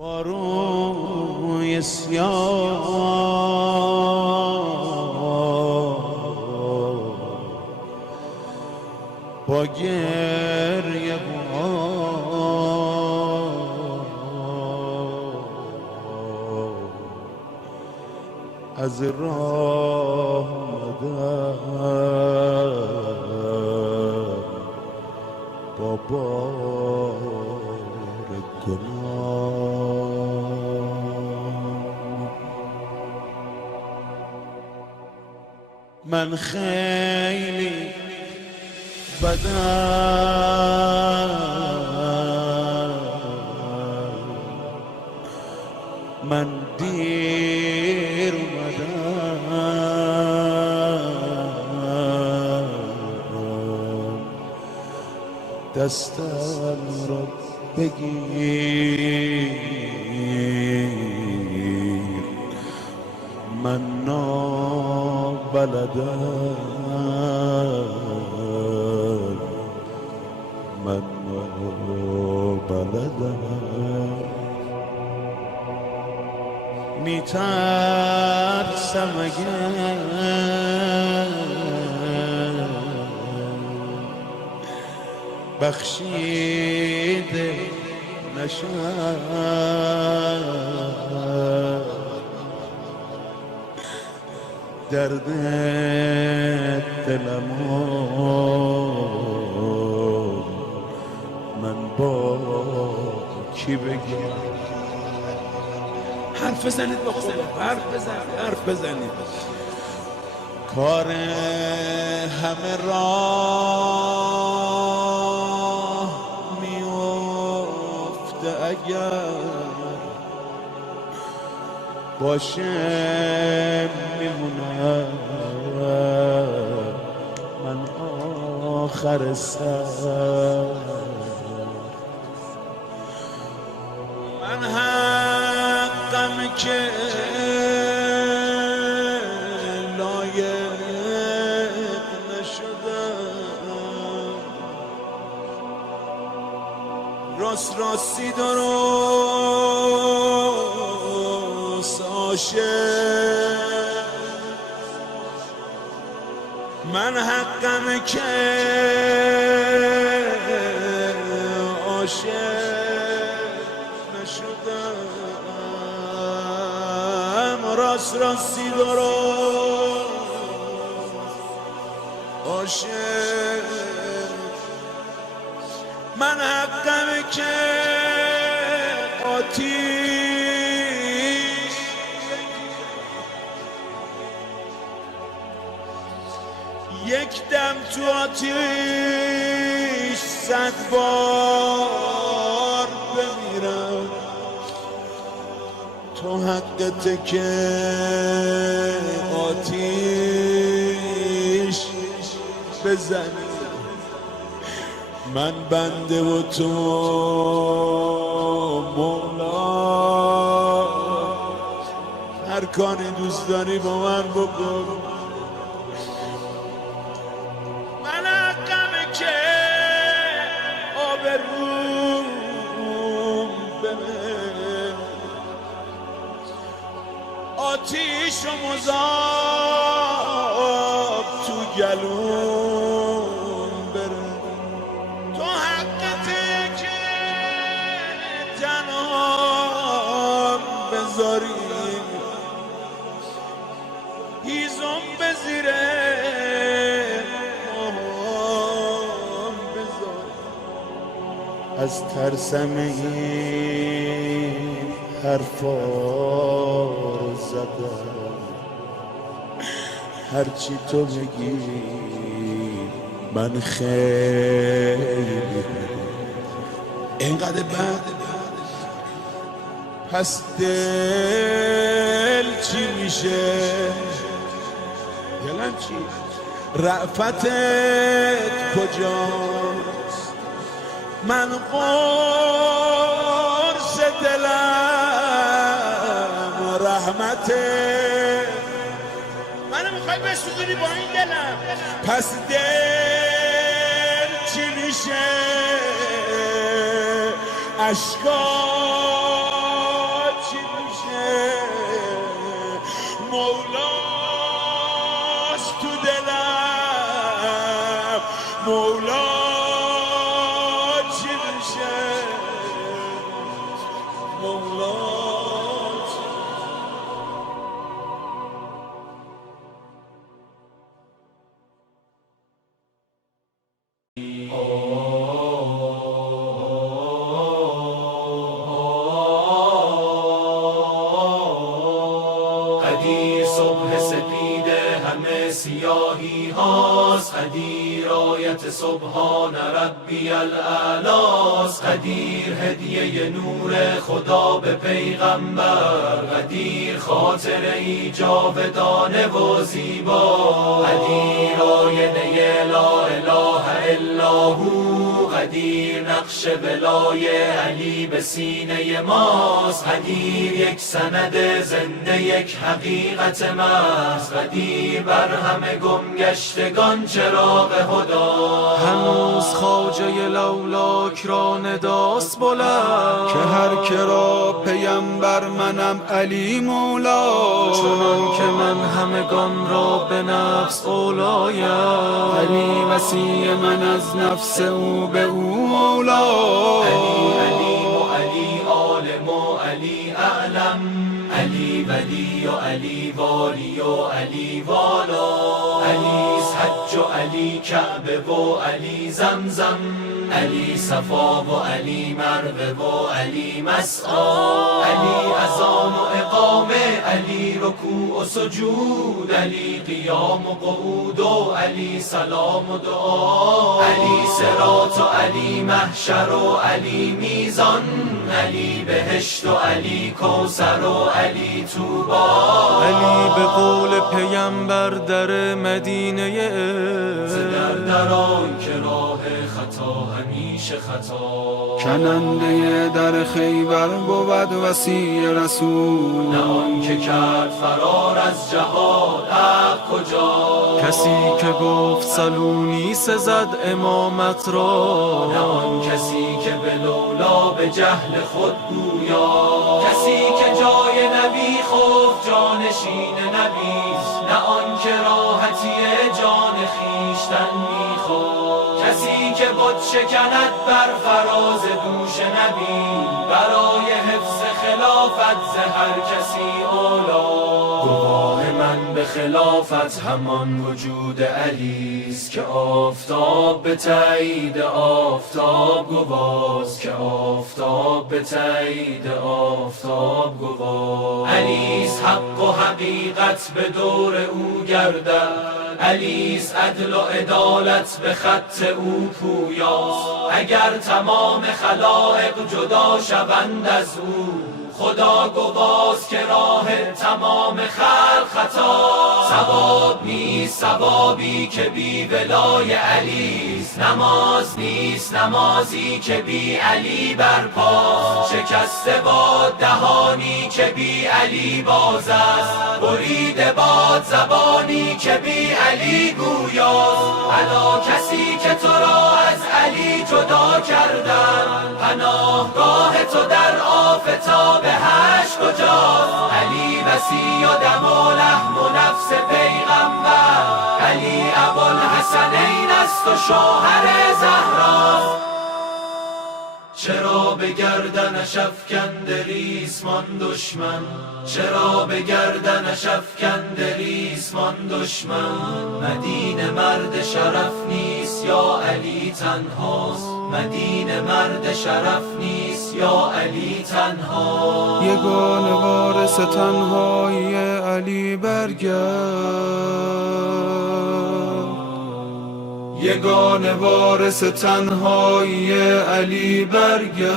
با روی سیاه با گریه از راه آمدم با بار گناه. من خیلی بدم، من دیر اومدم، دستم را بگیر، من نابلدم، من نابلدم. میترسم اگر بخشیده نشم، درد دلمو من با کی بگم؟ حرف بزنید با خدا، حرف بزنید. کار همه راه میفته اگر باشه میمونم من آخر سر. من حقم که لایق نشدم، راستی درست عاشق. من حقم که عاشق نشدم، راستی درست عاشق. من حقم که آتیش یک دم تو آتیش 100 بار بمیرم. تو حقته که آتیش بزنی، من بنده و تو مولا، هر کاری دوست داری با من بکن. من حقمه که آبروم بره، آتیش و مذاب تو گلوم بره. تو حقته که تنهام بذاری، هیزم به زیره ماهام بذاری. از ترسم این حرفا رو زدم، هرچی تو بگی من خیلی اینقدر بد. پس دل چی میشه؟ دلم چی؟ رأفتت کجاست؟ من قرص دلم رحمته. منو میخوای بسوزونی با این دلم؟ پس دل چی میشه؟ اشکا قدیر آیت سبحان ربی الاعلاست، قدیر هدیه نور خدا به پیغمبر، قدیر خاطره ای جاودانه و زیبا، قدیر آینه لا اله الا هو، قدیر نقش ولای علی به سینه ماست، قدیر یک سند زنده یک حقیقت محض، قدیر بر همه گمگشتگان چراغ هدا. هنوز خواجه لولاک را نداست بلند که هر که را پیمبر منم علی مولا، چنان که من همگان را به نفس اولایم، علی وسیع من از نفس او به او مولا، علی علیم و علی عالم و علی اعلم، علی ولی و علی والی و علی والا، علی حج و علی کعبه و علی زمزم، علی صفا و علی مروه و علی مسعی، علی اذان و اقامه، علی رکوع و سجود، علی قیام و قعود و علی سلام و دعا، علی صراط و علی محشر و علی میزان، علی بهشت و علی کوثر و علی طوبی، علی به قول پیمبر در مدینه دران که راه خطا همیشه خطا، کننده در خیبر بود وسیع رسول، نه آن که کرد فرار از جهاد حق کجا، کسی که گفت سلونی سزد امامت را، نه آن کسی که به لولا به جهل خود گویا، کسی که جای نبی خفت جانشین نبیست، نه آن که راحتی جان خیشتن میخواد، کسی که بت شکند بر فراز دوش نبی، برای حفظ خلافت ز هر کسی اولا. گواه من به خلافت همان وجود علیست، که آفتاب به تایید آفتاب گواست، که آفتاب به تایید آفتاب گواست، علیست حق و حقیقت به دور او گردد، علیست عدل و عدالت به خط او پویاست، اگر تمام خلائق جدا شوند از او، خدا گواست که راه تمام خلق خطا، ثواب نیست ثوابی که بی ولای علیست، نماز نیست نمازی که بی علی برپاست، شکسته باد دهانی که بی علی باز است، بریده باد زبانی که بی علی گویاست، الا کسی که تو را از علی جدا کردن، پناهگاه تو در آفتاب هشت کجاست، علی وسیع و دم و لحم و نفس پیغمبر، علی ابوالحسنین است و شوهر زهراست، چرا به گردنش افکنده ریسمان دشمن، چرا به گردنش افکنده ریسمان دشمن، مدینه مرد شرف نیست یا علی تنهاست، مدینه مرد شرف نیست یا علی تنها، یگانه وارث تنهایی علی برگرد، یگانه وارث تنهایی علی برگرد،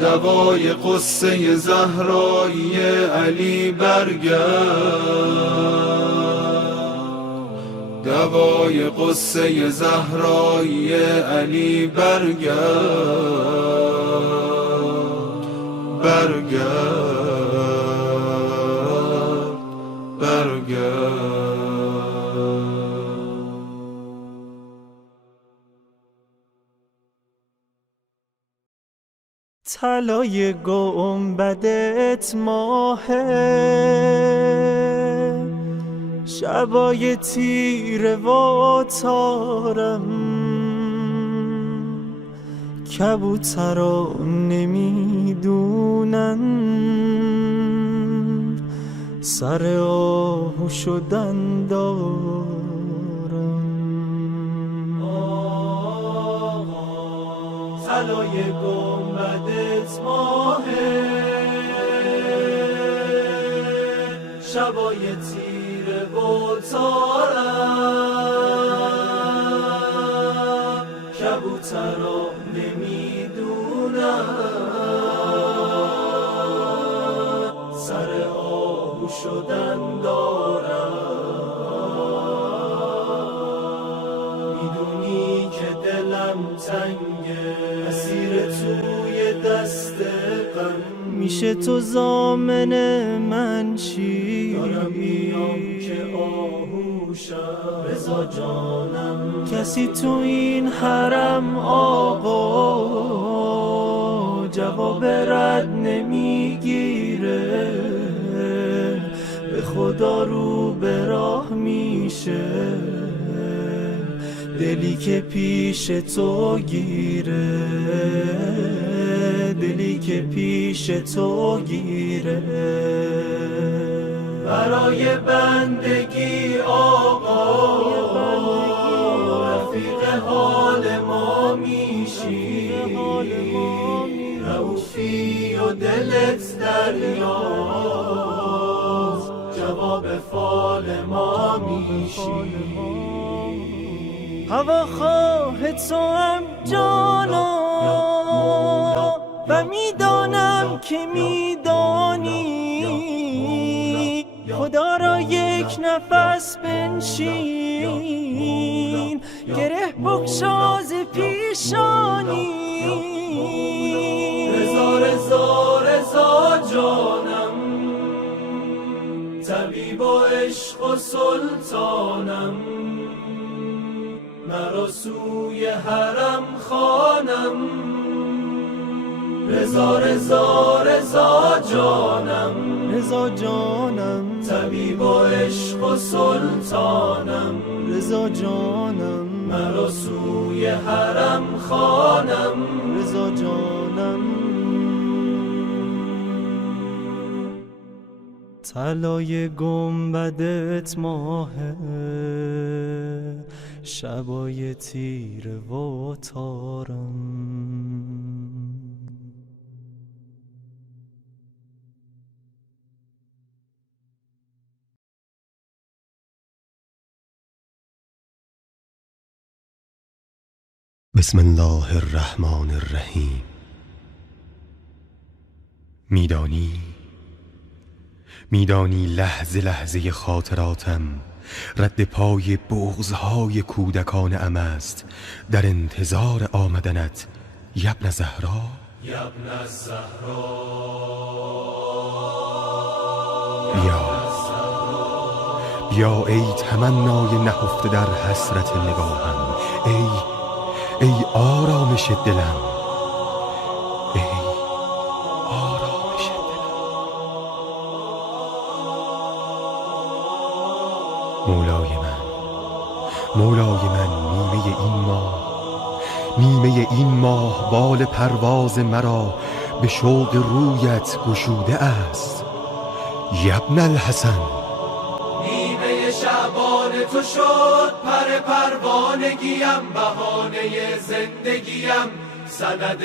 دوای قصه زهرایی علی برگرد، دوای قصه زهرایی علی برگرد، برگرد. طلای گنبدت ماهه، شبای تیره و تارم، کبوترا نمیدونن سر آهو شدن دارم. طلای گنبدت ماهه، شبای تیره و دوتارم کبوترا نمیدونم سر آهو شدن دارم میدونی که دلم تنگه اسیر توی دست غم میشه تو ضامن من چی دارم میام که آهوشم رضا جانم کسی تو این حرم آقا جواب رد نمیگیره به خدا رو به راه میشه دلی که پیش تو گیره دلی که پیش تو گیره برای بندگی آقا رفیق حال ما میشی رئوفی و دلت دریاست جواب فال ما میشی هواخواه تو هم جانا و میدانم که میدانی خدا را یک نفس بنشین گره بگشاز پیشانی رضا رضا رضا جانم طبیب و عشق و سلطانم مرا سوی حرم خانم رضا رضا رضا جانم رضا جانم طبیب و عشق و سلطانم رضا جانم مرا سوی حرم خانم رضا جانم طلای گنبدت ماهه شبای تیره و تارم بسم الله الرحمن الرحیم. میدانی لحظه لحظه خاطراتم رد پای بغض‌های کودکان ام است در انتظار آمدنت یبن زهرا. یبن زهرا بیا ای تمنای نهفته در حسرت نگاهم، ای آرامش دلم، ای آرامش دلم. مولای من نیمه این ماه بال پرواز مرا به شوق رویت گشوده است. یبن الحسن نیمه شعبان تو شد پروانگیم، بهانه زندگیم، سند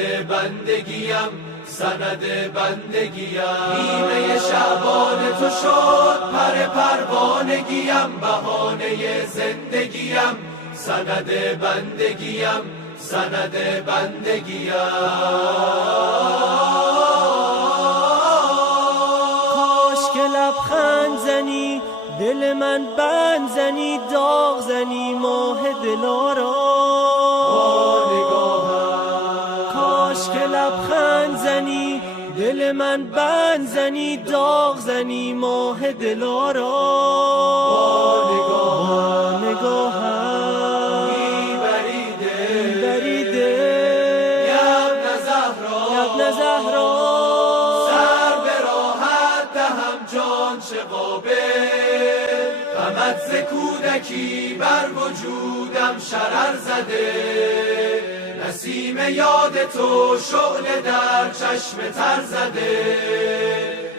بندگیم. نیمه شعبان تو شد پروانگیم، بهانه زندگیم، سند بندگیم. کاش که لبخند زنی دل من بند زنی، داغ زنی ماه دلارا. کاش که لبخند زنی دل من بند زنی، داغ زنی ماه دلارا. نگاهم میبریده یبن زهرا. سر به راحت دهم جان چه قابل، غمت ز کودکی بر وجودم شرر زده. نسیم یاد تو شعله در چشم تر زده،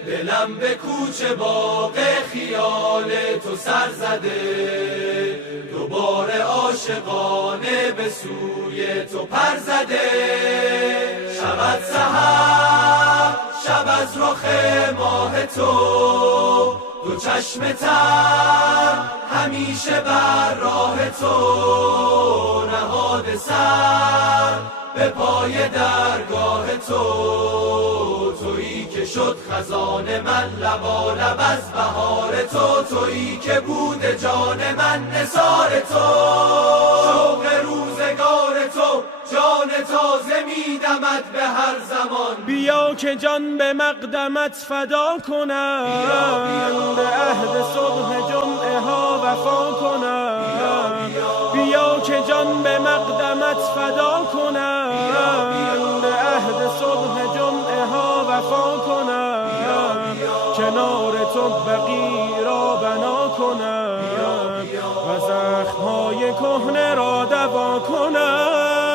دلم به کوچه باغ خیال تو سر زده. دوباره عاشقانه به سوی تو پر زده. شب سحر شب از رخ ماه تو، دو چشم تر همیشه بر راه تو نهاده سر به پای درگاه تو، تویی که شد خزان من لبالب از بهار تو، تویی که بود جان من نثار تو، شوق روزگار تو جان تازه میدمد به هر زمان. بیا که جان به مقدمت فدا کنم، به عهد صبح جمعه ها وفا کنم. بیا که جان به مقدمت فدا کنم، به عهد صبح جمعه ها وفا کنم. کنار تو بقی را بنا کنم و زخم‌های کهنه را دوا کنم.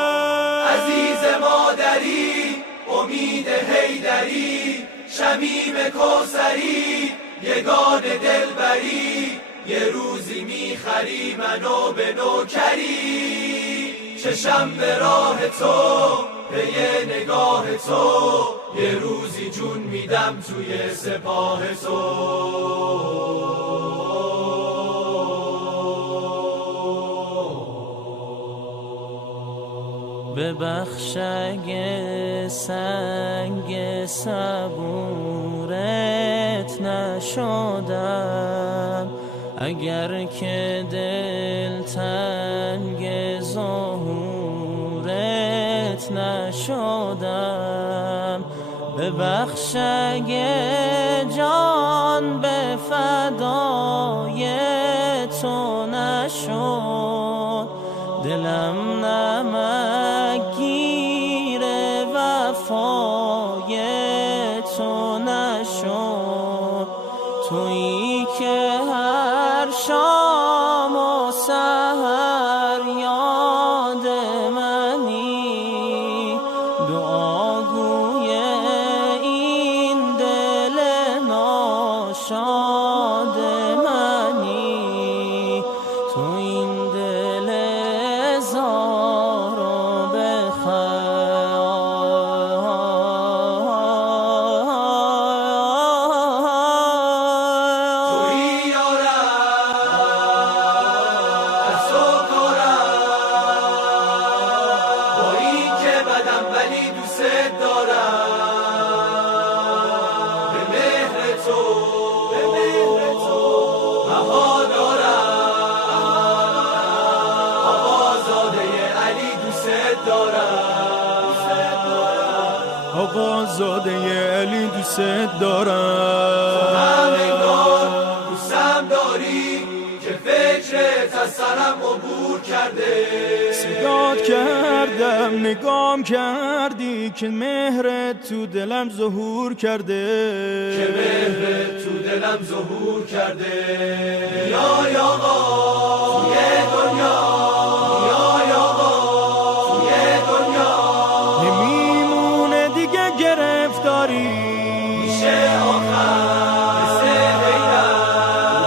عزیز مادری امید حیدری، شمیم کوثری یگان دلبری، یه روزی میخری منو به نوکری. چشم به راه تو به یه نگاه تو، یه روزی جون میدم توی سپاه تو. ببخش اگه سنگ صبورت نشدم، اگر که دل تنگ ظهورت نشدم. ببخش اگه جان به فدای تو نشد، دلم نمک گیر وفای تو نشد. تویی که هر شام و سحر یاد منی، دعاگوی این دل ناشاد منی. تو این دل زار و آقازاده علی دوست دارم. همگان دوستم داری که فکرت از سرم عبور کرده. صدات کردم نگام کردی که مهرت تو دلم ظهور کرده. که مهرت تو دلم ظهور کرده. بیای آقا توی دنیا، بیای آقا توی دنیا. نمیمونه دیگه گرفتاری، میشه آخر مثل حیدر.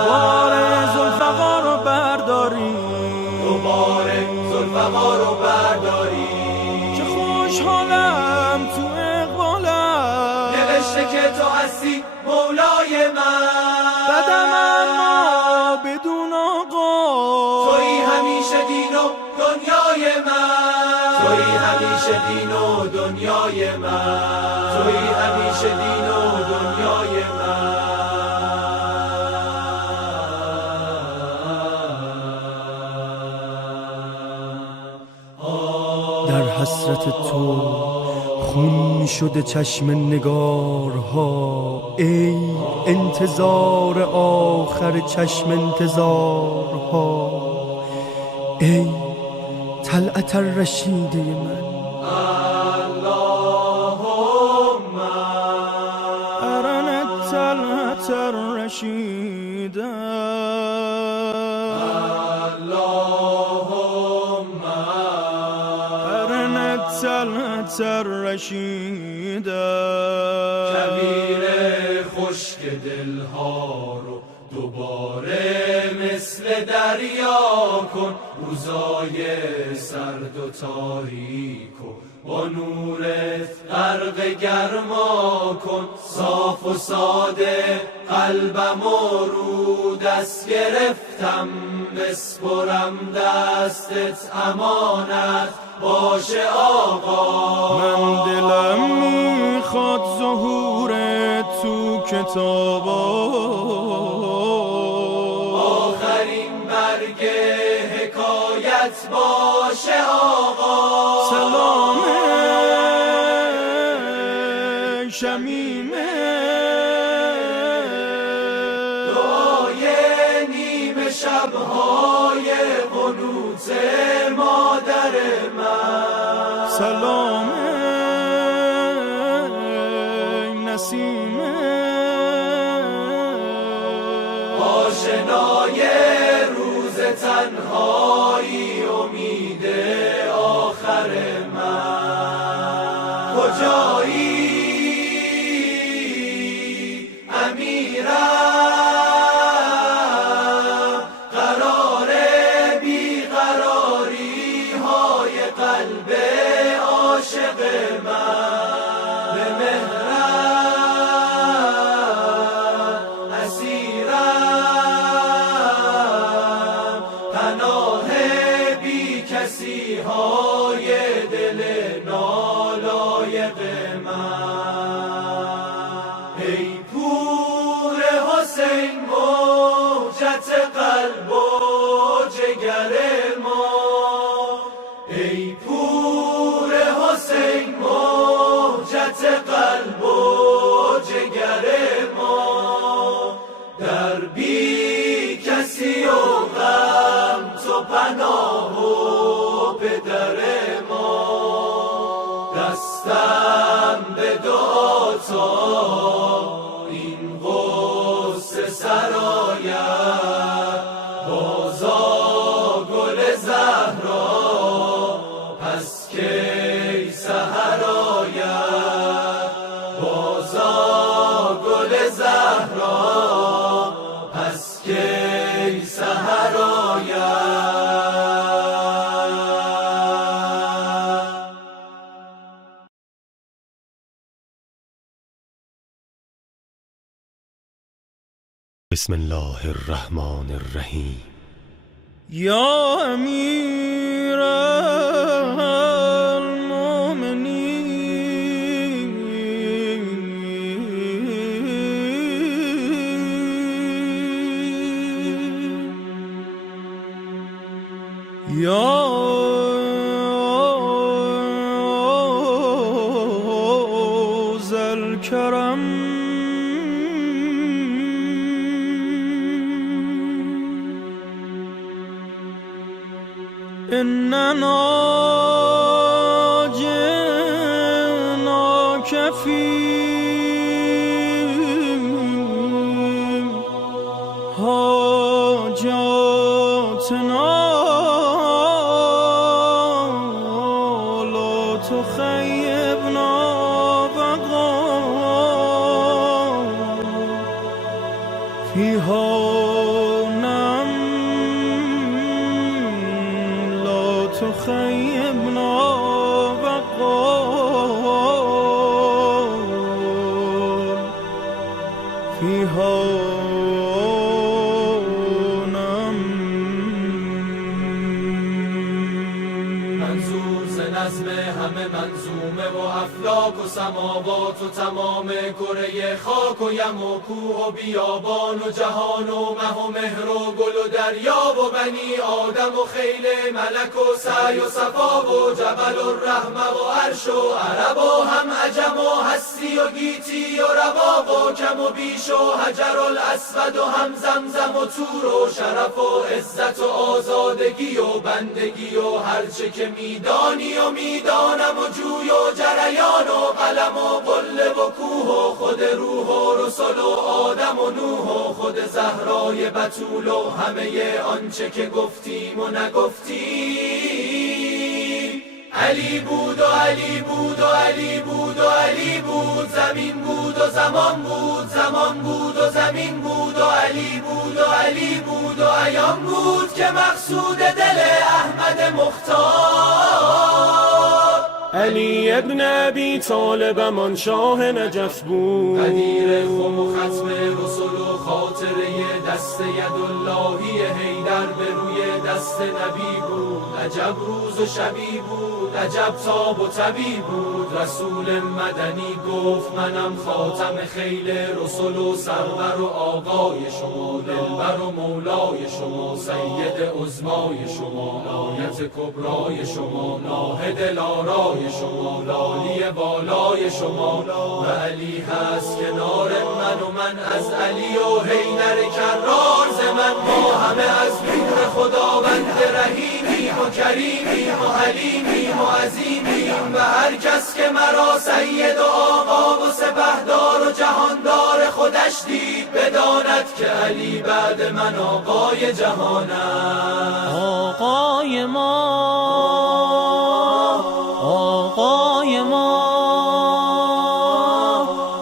دوباره زلفقا رو برداری، دوباره زلفقا رو برداری. چه خوشحالم تو اقبالم، نوشته که تو هستی مولای من. بدم اما بدون آقا، تویی همیشه دین و دنیای من. تویی همیشه دین و دنیای من. تویی همیشه دین و دنیای من. در حسرت تو خون شده چشم نگارها. ای انتظار آخر چشم انتظارها، ای طلعت الرشیده من. اللهم ارنت طلعت الرشیده، اللهم ارنت طلعت الرشیده. کبیر خشک دلها رو دوباره مثل مثل دریا کن، روزای سرد و تاریک و با نورت غرق گرما کن. صاف و ساده قلبم و رو دست گرفتم، بسپرم دستت امانت باشه آقا. من دلم میخواد ظهورت تو کتابا، آخرین برگ حکایت باشه آقا. سلام شمیمه، دعای نیمه شبهای قنوت مادر من. سلام نسیمه، آشنای روز تنهایی امید آخر من. کجایی امیرم، قرار بیقراری های قلب عاشق من. به مهرم اسیرم، پناه بی کسی های دل نالایق من. ای پور حسین موجت قلب و جگر ما، ای پور حسین موجت قلب و جگر ما. در بی کسی و غم تو پناه و پدر ما. دستم به دعا تا این غصه سراید، بازا گل زهرا پس کی سحر آید. بازا گل زهرا پس کی سحر آید. بسم الله الرحمن الرحیم. یا امیر المؤمنین، یا ذا الکرم، إننا جئناك في حاجاتنا، لا تخيبنا بقاء فيها. خيبنا بقال فيها نم. منظور ز نظم همه منظومه و افلاک و سماوات و تمام کره خاک و یم و کوه و بیابان و جهان و مه و مهر و گل و دریا و بنی آدم و خیل ملک و سعی و صفا و جبل الرحمه و عرش و عرب و هم عجم و هستی و گیتی و رباب و کم و بیش و حجر الاسود و هم زمزم و تور و شرف و عزت و آزادگی و بندگی و هرچه که میدانی و میدانم و جوی و جریان و قلم و قله و کوه و خود روح و رسل و آدم و نوح و خود زهرای بتول و همه آنچه که گفتیم و نگفتیم. علی بود و علی بود و علی بود و علی بود، زمین بود و زمان بود، زمان بود و زمین بود و علی بود و علی بود و عیان بود که مقصود دل احمد مختار. علی ابن ابی طالب امان شاه نجف بود، قدیر خم و ختم رسول و خاطره دست یداللهی حیدر به روی دست نبی بود. عجب روز و شبی بود، عجب تاب و طبی بود. رسول مدنی گفت منم خاتم خیل رسول و سرور و آقای شما، دلبر و مولای شما، سید عظمای شما، آیت کبرای شما، ناهد لارای شما، لالی بالای شما. و علی هست کنار من و من از علی و حیدر کرار ز من. ما همه از نور خداوند رحیمیم و کریمیم و حلیمیم و عظیمیم و هر کس که مرا سید و آقا و سپهدار و جهاندار خودش دید بداند که علی بعد من آقای جهان است. آقای ما، آقای ما،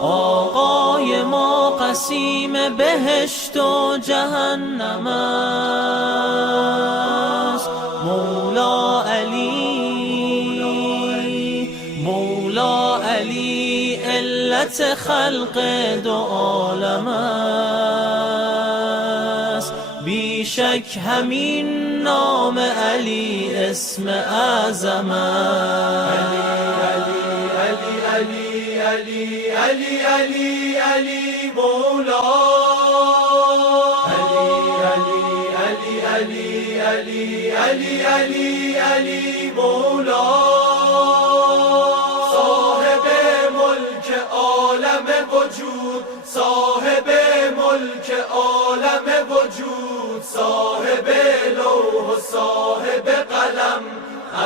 آقای ما قسیم بهشت و جهنم است. مولا علی، مولا علی علت خلق دو عالم است. بیشک همین نام علی اسم اعظم است. علی علی علی علی علی مولا، علی علی علی علی علی علی علی مولا. صاحب ملک عالم وجود، صاحب ملک عالم وجود، صاحب لوح و صاحب قلم،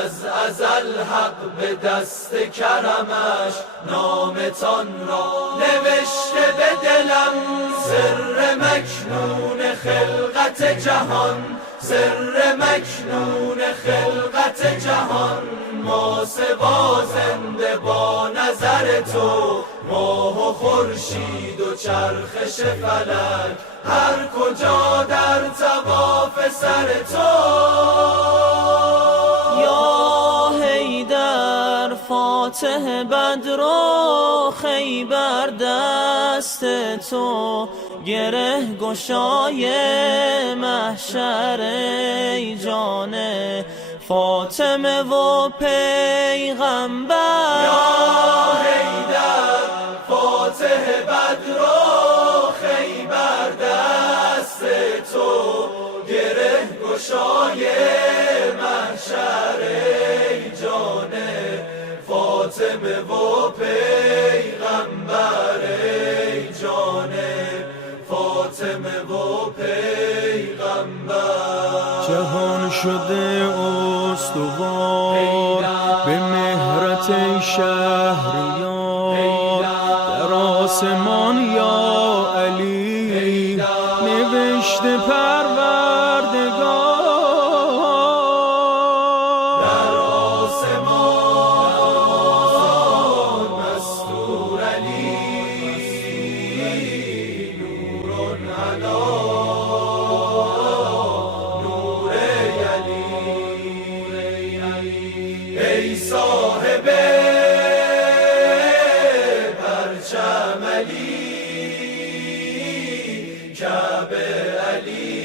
از ازل حق به دست کرمش نامتان را نوشته به دلم. سر مکنون خلقت جهان، سر مکنون خلقت جهان، ما سوا زنده با نظر تو، ماه و خورشید و چرخش فلک، هر کجا در طواف سر تو. یا حیدر فاتح بدر و خیبر دست تو، گره گشای محشر ای جان فاطمه و پیغمبر. یا حیدر فاتح بدر و خیبر دست تو، گره گشای محشر ای جان فاطمه و پیغمبر، ای جان فاطمه و پیغمبر. جهان شده استوار به مهرت شهریار، در آسمان یا علی نوشته پروردگار. در آسمان مستور علی، نور علی نور علی. ای صاحب پرچم علی، کعبه علی،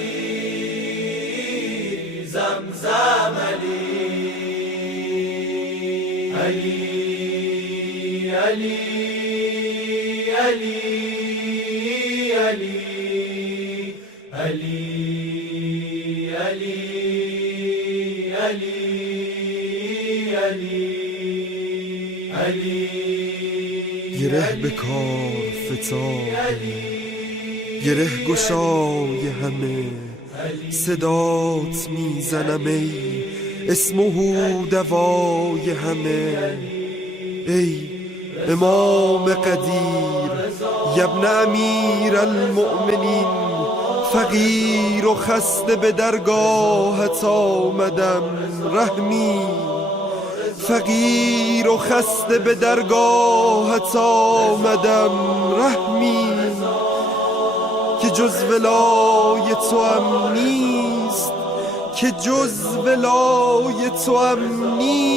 زمزم علی. علی علی علی علی علی علی علی علی علی. گره به کار فتاد، گره گشای همه، صدات میزنم ای اسمه دوای همه. ای امام قدیر یبن امیر المؤمنین، فقیر و خسته به درگاهت آمدم رحمی. فقیر و خسته به درگاهت آمدم رحمی که جز ولای تو هم نیست، که جز ولای تو هم نیست.